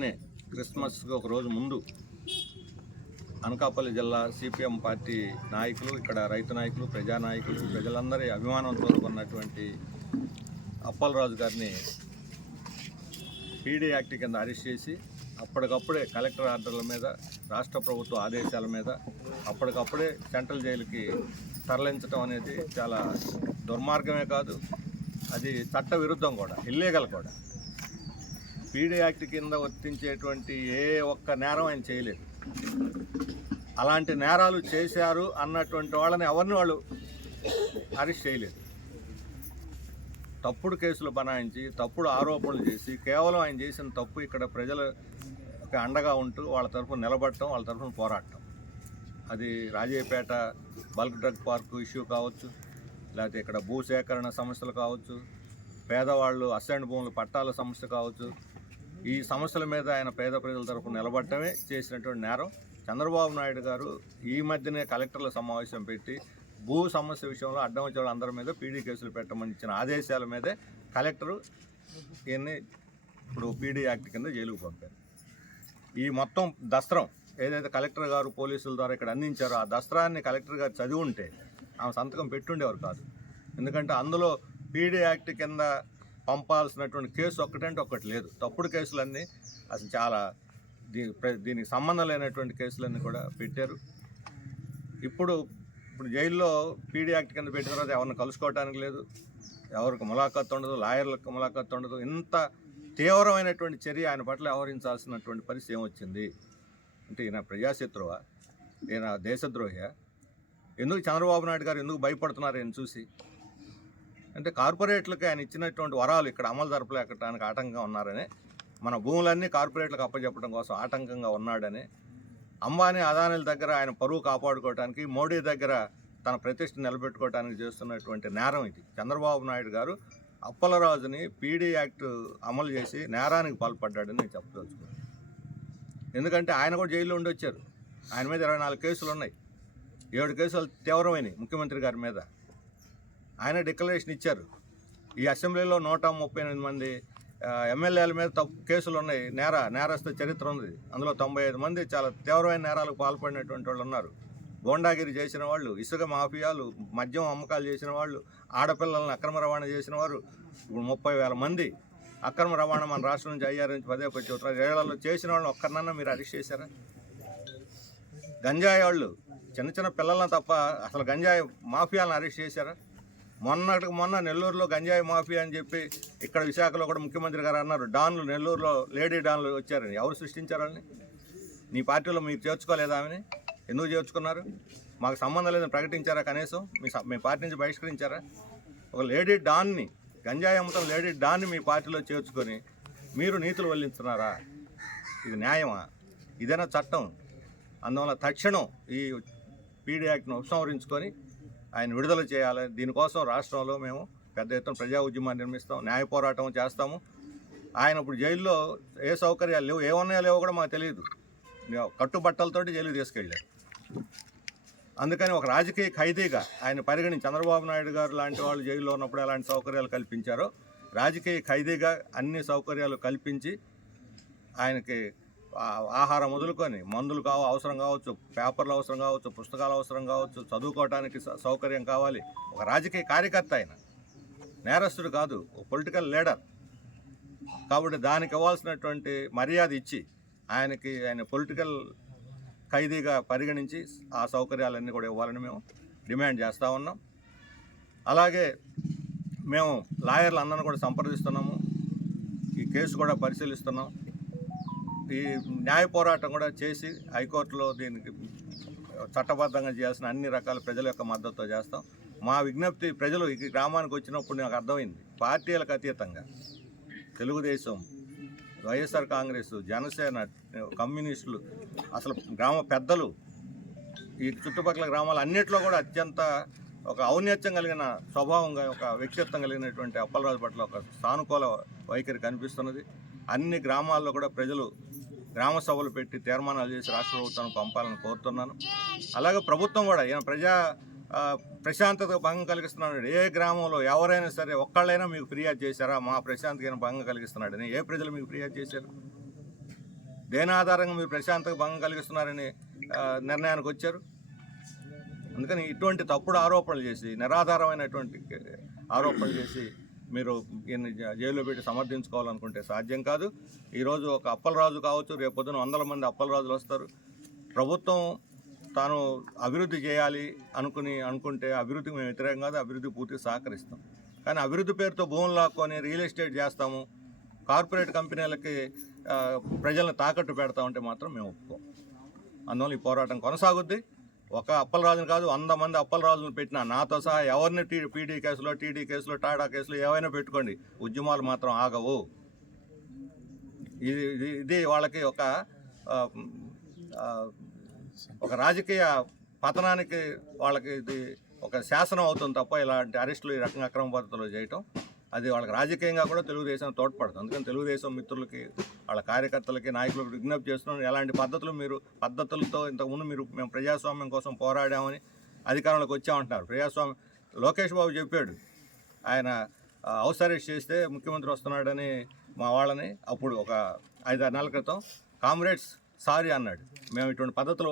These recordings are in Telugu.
పొద్దున్నే క్రిస్మస్కి ఒక రోజు ముందు అనకాపల్లి జిల్లా సిపిఎం పార్టీ నాయకులు, ఇక్కడ రైతు నాయకులు, ప్రజానాయకులు, ప్రజలందరి అభిమానంతో ఉన్నటువంటి అప్పలరాజు గారిని పీడీ యాక్ట్ కింద అరెస్ట్ చేసి అప్పటికప్పుడే కలెక్టర్ ఆర్డర్ల మీద, రాష్ట్ర ప్రభుత్వ ఆదేశాల మీద అప్పటికప్పుడే సెంట్రల్ జైలుకి తరలించడం అనేది చాలా దుర్మార్గమే కాదు, అది చట్ట విరుద్ధం కూడా, ఇల్లీగల్ కూడా. పీడీ యాక్ట్ కింద వర్తించేటువంటి ఏ ఒక్క నేరం ఆయన చేయలేదు. అలాంటి నేరాలు చేశారు అన్నటువంటి వాళ్ళని ఎవరిని వాళ్ళు అరెస్ట్ చేయలేదు. తప్పుడు కేసులు బనాయించి, తప్పుడు ఆరోపణలు చేసి, కేవలం ఆయన చేసిన తప్పు ఇక్కడ ప్రజలకు అండగా ఉంటూ వాళ్ళ తరఫున నిలబడటం, వాళ్ళ తరఫున పోరాడటం. అది Rajayyapeta bulk drug park issue కావచ్చు, లేకపోతే ఇక్కడ భూసేకరణ సమస్యలు కావచ్చు, పేదవాళ్ళు అసైన్డ్ భూముల పట్టాల సమస్య కావచ్చు, ఈ సమస్యల మీద ఆయన పేద ప్రజల తరఫున నిలబడటమే చేసినటువంటి నేరం. చంద్రబాబు నాయుడు గారు ఈ మధ్యనే కలెక్టర్ల సమావేశం పెట్టి భూ సమస్య విషయంలో అడ్డం వచ్చే వాళ్ళందరి మీద పీడీ కేసులు పెట్టమని ఇచ్చిన ఆదేశాల మీదే కలెక్టరు ఈయన్ని ఇప్పుడు పీడీ యాక్ట్ కింద జైలుకు పంపారు. ఈ మొత్తం దస్త్రం ఏదైతే కలెక్టర్ గారు పోలీసుల ద్వారా ఇక్కడ అందించారో ఆ దస్త్రాన్ని కలెక్టర్ గారు చదివి ఉంటే ఆమె సంతకం పెట్టుండేవారు కాదు. ఎందుకంటే అందులో పీడీ యాక్ట్ కింద పంపాల్సినటువంటి కేసు ఒక్కటంటే ఒక్కటి లేదు. తప్పుడు కేసులన్నీ అసలు చాలా దీనికి సంబంధం లేనటువంటి కేసులన్నీ కూడా పెట్టారు. ఇప్పుడు జైల్లో పీడీ యాక్ట్ కింద పెట్టిన తర్వాత ఎవరిని కలుసుకోవడానికి లేదు, ఎవరికి ములాఖత్ ఉండదు, లాయర్లకు ములాఖత్ ఉండదు. ఇంత తీవ్రమైనటువంటి చర్య ఆయన పట్ల వ్యవహరించాల్సినటువంటి పరిస్థితి ఏమొచ్చింది అంటే ఈయన ప్రజాశత్రువా, ఈయన దేశద్రోహి? ఎందుకు చంద్రబాబు నాయుడు గారు ఎందుకు భయపడుతున్నారు ఈయన చూసి? అంటే కార్పొరేట్లకు ఆయన ఇచ్చినటువంటి వరాలు ఇక్కడ అమలు జరపలేకటానికి ఆటంకంగా ఉన్నారని, మన భూములన్నీ కార్పొరేట్లకు అప్పచెప్పడం కోసం ఆటంకంగా ఉన్నాడని, అంబానీ అదానీల దగ్గర ఆయన పరువు కాపాడుకోవడానికి, మోడీ దగ్గర తన ప్రతిష్ట నిలబెట్టుకోవడానికి చేస్తున్నటువంటి నేరం ఇది. చంద్రబాబు నాయుడు గారు అప్పలరాజుని పీడీ యాక్ట్ అమలు చేసి నేరానికి పాల్పడ్డాడని నేను చెప్పదలుచుకున్నాను. ఎందుకంటే ఆయన కూడా జైల్లో ఉండి వచ్చారు. ఆయన మీద 24 కేసులు ఉన్నాయి, 7 కేసులు తీవ్రమైనవి ముఖ్యమంత్రి గారి మీద. ఆయన డిక్లరేషన్ ఇచ్చారు. ఈ అసెంబ్లీలో 138 మంది ఎమ్మెల్యేల మీద కేసులు ఉన్నాయి, నేరస్థ చరిత్ర ఉంది. అందులో 95 మంది చాలా తీవ్రమైన నేరాలకు పాల్పడినటువంటి వాళ్ళు ఉన్నారు. గోండాగిరి చేసిన వాళ్ళు, ఇసుక మాఫియాలు, మద్యం అమ్మకాలు చేసిన వాళ్ళు, ఆడపిల్లలను అక్రమ రవాణా చేసిన వారు, ఇప్పుడు 30,000 మంది అక్రమ రవాణా మన రాష్ట్రం నుంచి అయ్యారు నుంచి పదే చెబుతున్నారు. ఏళ్లలో చేసిన వాళ్ళని ఒక్కరినన్నా మీరు అరెస్ట్ చేశారా? గంజాయి వాళ్ళు, చిన్న పిల్లలను తప్ప అసలు గంజాయి మాఫియాలను అరెస్ట్ చేశారా? మొన్న నెల్లూరులో గంజాయి మాఫియా అని చెప్పి ఇక్కడ విశాఖలో కూడా ముఖ్యమంత్రి గారు అన్నారు, డాన్లు నెల్లూరులో లేడీ డాన్లు వచ్చారని. ఎవరు సృష్టించారని? నీ పార్టీలో మీరు చేర్చుకోలేదా? ఆమెని ఎందుకు చేర్చుకున్నారు? మాకు సంబంధం లేదని ప్రకటించారా? కనీసం మీ పార్టీ నుంచి బహిష్కరించారా? ఒక లేడీ డాన్ని, గంజాయి అమ్ముతున్న లేడీ డాన్ని మీ పార్టీలో చేర్చుకొని మీరు నీతులు వల్లించున్నారా? ఇది న్యాయమా? ఇదేనా చట్టం? అందువల్ల తక్షణం ఈ పీడీ యాక్ట్ను ఉపసంహరించుకొని ఆయన విడుదల చేయాలి. దీనికోసం రాష్ట్రంలో మేము పెద్ద ఎత్తున ప్రజా ఉద్యమాన్ని నిర్మిస్తాం, న్యాయ పోరాటం చేస్తాము. ఆయన ఇప్పుడు జైల్లో ఏ సౌకర్యాలు లేవు, ఏమన్నాయో లేవో కూడా మాకు తెలియదు. కట్టుబట్టలతోటి జైలుకి తీసుకెళ్ళారు. అందుకని ఒక రాజకీయ ఖైదీగా ఆయన పరిగణించి, చంద్రబాబు నాయుడు గారు లాంటి వాళ్ళు జైల్లో ఉన్నప్పుడు ఎలాంటి సౌకర్యాలు కల్పించారో రాజకీయ ఖైదీగా అన్ని సౌకర్యాలు కల్పించి ఆయనకి ఆహారం మొదలుకొని మందులు అవసరం కావచ్చు, పేపర్లు అవసరం కావచ్చు, పుస్తకాలు అవసరం కావచ్చు, చదువుకోవడానికి సౌకర్యం కావాలి. ఒక రాజకీయ కార్యకర్త ఆయన, నేరస్తుడు కాదు, ఒక పొలిటికల్ లీడర్. కాబట్టి దానికి ఇవ్వాల్సినటువంటి మర్యాద ఇచ్చి ఆయన పొలిటికల్ ఖైదీగా పరిగణించి ఆ సౌకర్యాలన్నీ కూడా ఇవ్వాలని మేము డిమాండ్ చేస్తూ ఉన్నాం. అలాగే మేము లాయర్లు అందరిని కూడా సంప్రదిస్తున్నాము, ఈ కేసు కూడా పరిశీలిస్తున్నాం. ఈ న్యాయ పోరాటం కూడా చేసి హైకోర్టులో దీనికి చట్టబద్ధంగా చేయాల్సిన అన్ని రకాల ప్రజల యొక్క మద్దతుతో చేస్తాం. మా విజ్ఞప్తి, ప్రజలు ఈ గ్రామానికి వచ్చినప్పుడు నాకు అర్థమైంది, పార్టీలకు అతీతంగా తెలుగుదేశం, వైఎస్ఆర్ కాంగ్రెస్, జనసేన, కమ్యూనిస్టులు, అసలు గ్రామ పెద్దలు, ఈ చుట్టుపక్కల గ్రామాలు అన్నింటిలో కూడా అత్యంత ఒక ఔన్నత్యం కలిగిన స్వభావంగా, ఒక వ్యక్తిత్వం కలిగినటువంటి అప్పలరాజు పట్ల ఒక సానుకూల వైఖరి కనిపిస్తున్నది. అన్ని గ్రామాల్లో కూడా ప్రజలు గ్రామ సభలు పెట్టి తీర్మానాలు చేసి రాష్ట్ర ప్రభుత్వానికి పంపాలని కోరుతున్నాను. అలాగే ప్రభుత్వం కూడా ఈయన ప్రశాంతతకు భంగం కలిగిస్తున్నాడు. ఏ గ్రామంలో ఎవరైనా సరే ఒక్కళ్ళైనా మీకు ఫిర్యాదు చేశారా మా ప్రశాంతతకి భంగం కలిగిస్తున్నాడని? ఏ ప్రజలు మీకు ఫిర్యాదు చేశారు? దేని ఆధారంగా మీరు ప్రశాంతకు భంగం కలిగిస్తున్నారని నిర్ణయానికి వచ్చారు? అందుకని ఇటువంటి తప్పుడు ఆరోపణలు చేసి, నిరాధారమైనటువంటి ఆరోపణలు చేసి మీరు జైల్లో పెట్టి సమర్థించుకోవాలనుకుంటే సాధ్యం కాదు. ఈరోజు ఒక అప్పలరాజు కావచ్చు, రేపు పొద్దున 100 మంది అప్పలరాజులు వస్తారు. ప్రభుత్వం తాను అభివృద్ధి చేయాలి అనుకుంటే అభివృద్ధికి మేము వ్యతిరేకం కాదు, అభివృద్ధి పూర్తిగా సహకరిస్తాం. కానీ అభివృద్ధి పేరుతో భూములు లాక్కొని రియల్ ఎస్టేట్ చేస్తాము, కార్పొరేట్ కంపెనీలకి ప్రజలను తాకట్టు పెడతామంటే మాత్రం మేము ఒప్పుకోం. అందువల్ల ఈ పోరాటం కొనసాగుద్ది. ఒక అప్పలరాజుని కాదు, 100 మంది అప్పలరాజులను పెట్టినా నాతో సహా ఎవరిని పీడీ కేసులో, టీడీ కేసులో, టాటా కేసులో ఏవైనా పెట్టుకోండి, ఉద్యమాలు మాత్రం ఆగవు. ఇది వాళ్ళకి ఒక రాజకీయ పతనానికి వాళ్ళకి ఇది ఒక శాసనం అవుతుంది తప్ప ఇలాంటి అరెస్టులు ఈ రకంగా అక్రమ పద్ధతిలో చేయటం అది వాళ్ళకి రాజకీయంగా కూడా తెలుగుదేశం తోడ్పడుతుంది. అందుకని తెలుగుదేశం మిత్రులకి, వాళ్ళ కార్యకర్తలకి, నాయకులకు విజ్ఞప్తి చేస్తున్నాం. ఎలాంటి పద్ధతులతో ఇంతకుముందు మేము ప్రజాస్వామ్యం కోసం పోరాడామని అధికారంలోకి వచ్చామంటున్నారు. ప్రజాస్వామ్యం లోకేష్ బాబు చెప్పాడు, ఆయన హౌస్ అరెస్ట్ చేస్తే ముఖ్యమంత్రి వస్తున్నాడని మా వాళ్ళని అప్పుడు ఒక 5-6 నెలల క్రితం కామ్రేడ్స్ సారీ అన్నాడు. మేము ఇటువంటి పద్ధతులు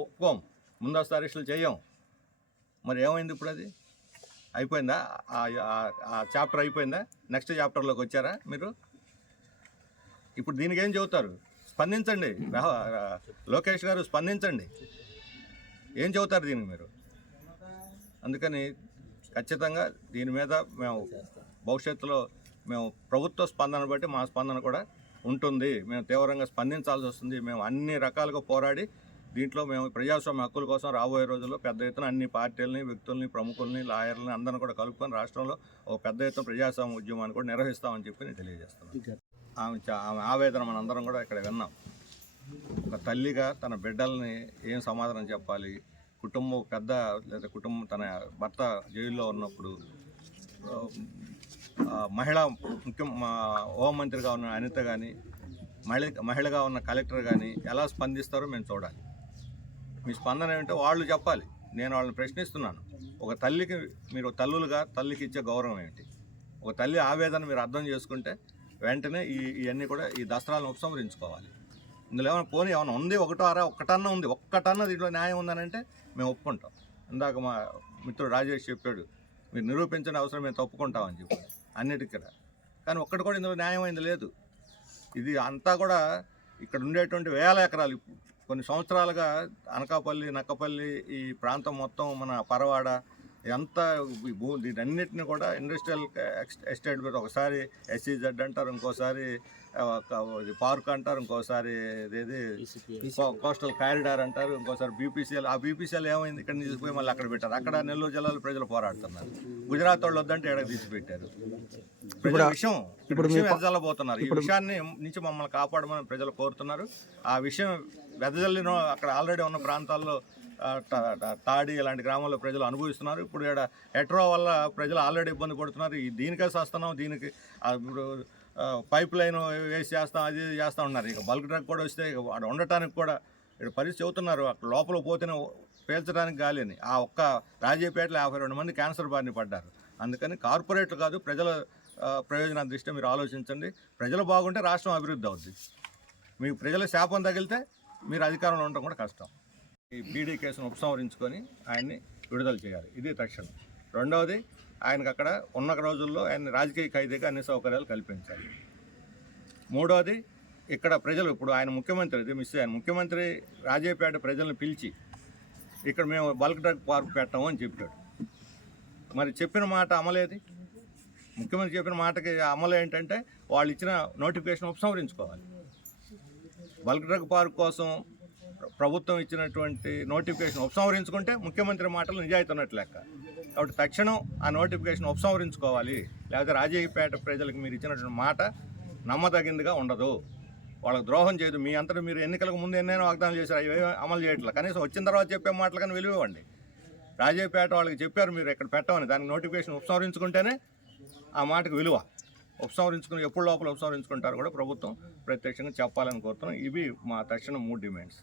ఒప్పుకోం, ముందస్తు అరెస్టులు చేయం. మరి ఏమైంది ఇప్పుడు? అది అయిపోయిందా? ఆ చాప్టర్ అయిపోయిందా? నెక్స్ట్ చాప్టర్లోకి వచ్చారా మీరు? ఇప్పుడు దీనికి ఏం చెబుతారు? స్పందించండి లోకేష్ గారు, స్పందించండి. ఏం చెబుతారు దీనికి మీరు? అందుకని ఖచ్చితంగా దీని మీద మేము భవిష్యత్తులో ప్రభుత్వ స్పందన బట్టి మా స్పందన కూడా ఉంటుంది. మేము తీవ్రంగా స్పందించాల్సి వస్తుంది. మేము అన్ని రకాలుగా పోరాడి దీంట్లో మేము ప్రజాస్వామ్య హక్కుల కోసం రాబోయే రోజుల్లో పెద్ద ఎత్తున అన్ని పార్టీలని, వ్యక్తుల్ని, ప్రముఖుల్ని, లాయర్లని అందరిని కూడా కలుపుకొని రాష్ట్రంలో ఒక పెద్ద ఎత్తున ప్రజాస్వామ్య ఉద్యమాన్ని కూడా నిర్వహిస్తామని చెప్పి నేను తెలియజేస్తున్నాను. ఆమె ఆవేదన మనందరం కూడా ఇక్కడ విన్నాం. ఒక తల్లిగా తన బిడ్డల్ని ఏం సమాధానం చెప్పాలి, కుటుంబం లేదా కుటుంబం తన భర్త జైల్లో ఉన్నప్పుడు హోంమంత్రిగా ఉన్న అనిత కానీ, మహిళగా ఉన్న కలెక్టర్ కానీ ఎలా స్పందిస్తారో మేము చూడాలి. మీ స్పందన ఏమిటో వాళ్ళు చెప్పాలి. నేను వాళ్ళని ప్రశ్నిస్తున్నాను. ఒక తల్లికి, మీరు తల్లులుగా తల్లికి ఇచ్చే గౌరవం ఏమిటి? ఒక తల్లి ఆవేదన మీరు అర్థం చేసుకుంటే వెంటనే ఇవన్నీ కూడా ఈ దసరాలను ఉపసంహరించుకోవాలి. ఇందులో ఏమైనా ఉంది, ఒక్కటన్నా ఉంది, ఒక్కటన్నా దీంట్లో న్యాయం ఉందనంటే మేము ఒప్పుకుంటాం. ఇందాక మా మిత్రుడు రాజేష్ చెప్పాడు, మీరు నిరూపించిన అవసరం మేము తప్పుకుంటామని చెప్పి అన్నిటికీ. కానీ ఒక్కటి కూడా ఇందులో న్యాయమైంది లేదు. ఇది అంతా కూడా ఇక్కడ ఉండేటువంటి వేల ఎకరాలు కొన్ని సంవత్సరాలుగా అనకాపల్లి, నక్కపల్లి ఈ ప్రాంతం మొత్తం, మన పరవాడ ఎంత దీనన్నిటిని కూడా ఇండస్ట్రియల్ ఎస్టేట్ మీద ఒకసారి SEZ అంటారు, ఇంకోసారి పార్క్ అంటారు, ఇంకోసారి ఇదేది కోస్టల్ కారిడార్ అంటారు, ఇంకోసారి BPCL. ఆ BPCL ఏమైంది? ఇక్కడ తీసుకుపోయి మళ్ళీ అక్కడ పెట్టారు. అక్కడ నెల్లూరు జిల్లాలో ప్రజలు పోరాడుతున్నారు. గుజరాత్ వాళ్ళు వద్దంటే ఎడకు తీసిపెట్టారు. విషయం వెదజల్లబోతున్నారు. ఈ విషయాన్ని నుంచి మమ్మల్ని కాపాడమని ప్రజలు కోరుతున్నారు. ఆ విషయం వెదజల్లిన అక్కడ ఆల్రెడీ ఉన్న ప్రాంతాల్లో తాడి ఇలాంటి గ్రామాల్లో ప్రజలు అనుభవిస్తున్నారు. ఇప్పుడు ఇక్కడ హెట్రో వల్ల ప్రజలు ఆల్రెడీ ఇబ్బంది పడుతున్నారు. దీనికే చేస్తున్నాం, దీనికి ఇప్పుడు పైప్ లైన్ వేసి చేస్తాం, అది చేస్తూ ఉన్నారు. ఇక బల్క్ డ్రగ్ కూడా వస్తే వాడు ఉండటానికి కూడా ఇక్కడ పరిస్థితి చెబుతున్నారు. అక్కడ లోపల పోతేనే పేల్చడానికి గాలిని. ఆ ఒక్క రాజేపేటలో 52 మంది క్యాన్సర్ బారిన పడ్డారు. అందుకని కార్పొరేట్లు కాదు, ప్రజల ప్రయోజనాల దృష్ట్యా మీరు ఆలోచించండి. ప్రజలు బాగుంటే రాష్ట్రం అభివృద్ధి అవుద్ది. మీకు ప్రజల శాపం తగిలితే మీరు అధికారంలో ఉండటం కూడా కష్టం. ఈ పీడీ కేసును ఉపసంహరించుకొని ఆయన్ని విడుదల చేయాలి, ఇది తక్షణం. రెండవది, ఆయనకు అక్కడ ఉన్న రోజుల్లో ఆయన రాజకీయ ఖైదీగా అన్ని సౌకర్యాలు కల్పించాలి. మూడవది, ఇక్కడ ప్రజలు, ఇప్పుడు ఆయన ముఖ్యమంత్రి, ఇది మిస్ అయ్యాను, ముఖ్యమంత్రి రాజేపేట ప్రజలను పిలిచి ఇక్కడ మేము బల్క్ డ్రగ్ పార్క్ పెట్టాము అని చెప్పాడు. మరి చెప్పిన మాట అమలేది? ముఖ్యమంత్రి చెప్పిన మాటకి అమలు ఏంటంటే వాళ్ళు ఇచ్చిన నోటిఫికేషన్ ఉపసంహరించుకోవాలి. బల్క్ డ్రగ్ పార్క్ కోసం ప్రభుత్వం ఇచ్చినటువంటి నోటిఫికేషన్ ఉపసంహరించుకుంటే ముఖ్యమంత్రి మాటలు నిజాయితీ ఉన్నట్లు లెక్క. కాబట్టి తక్షణం ఆ నోటిఫికేషన్ ఉపసంహరించుకోవాలి. లేకపోతే రాజేపేట ప్రజలకు మీరు ఇచ్చినటువంటి మాట నమ్మదగిందిగా ఉండదు, వాళ్ళకి ద్రోహం చేయదు. మీ అంతటా మీరు ఎన్నికలకు ముందు ఎన్నైనా వాగ్దానాలు చేశారు, అవి అమలు చేయట్లేదు. కనీసం వచ్చిన తర్వాత చెప్పే మాటలు కానీ విలువండి. రాజేపేట వాళ్ళకి చెప్పారు మీరు ఇక్కడ పెట్టమని, దానికి నోటిఫికేషన్ ఉపసంహరించుకుంటేనే ఆ మాటకు విలువ. ఉపసంహరించుకుని ఎప్పుడు లోపల ఉపసంహరించుకుంటారు కూడా ప్రభుత్వం ప్రత్యక్షంగా చెప్పాలని కోరుతున్నాం. ఇవి మా తక్షణ 3 డిమాండ్స్.